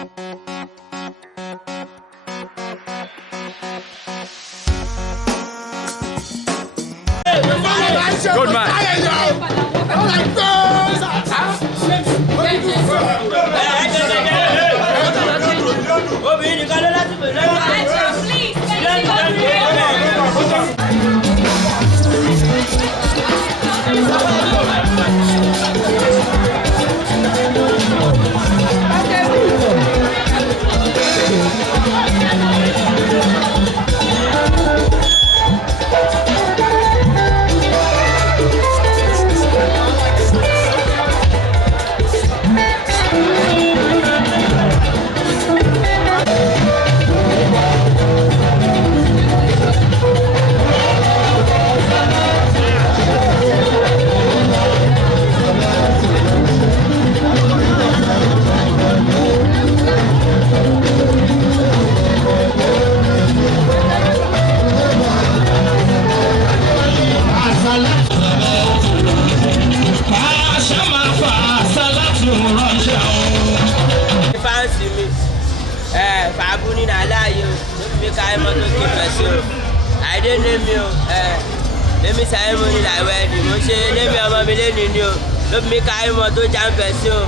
Good man. Fabuni na lie you. Make I moto keep person. I didn't name you. Let me say money like wedding. Mo say name your mama leni you. Don't make I moto jam person.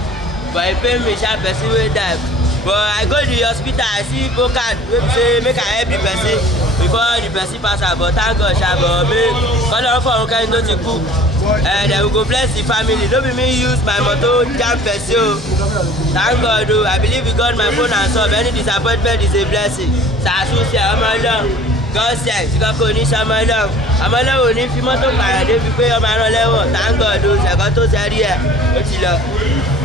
But I pay me sharp person with that. But I go to the hospital, I see Bocat, we say make I help the person before the person pass out. But thank God, but me, call on for kind of to cook. Then we go bless the family. Don't be me use my motor jam person. Thank God, though. I believe we got my phone and solve. Any disappointment is a blessing. Sasusi, I'm alone. God said, you got condition, my love. I'm alone. If you want to buy a day, you pay your man on level. Thank God, though. I got to say, yeah, what you love.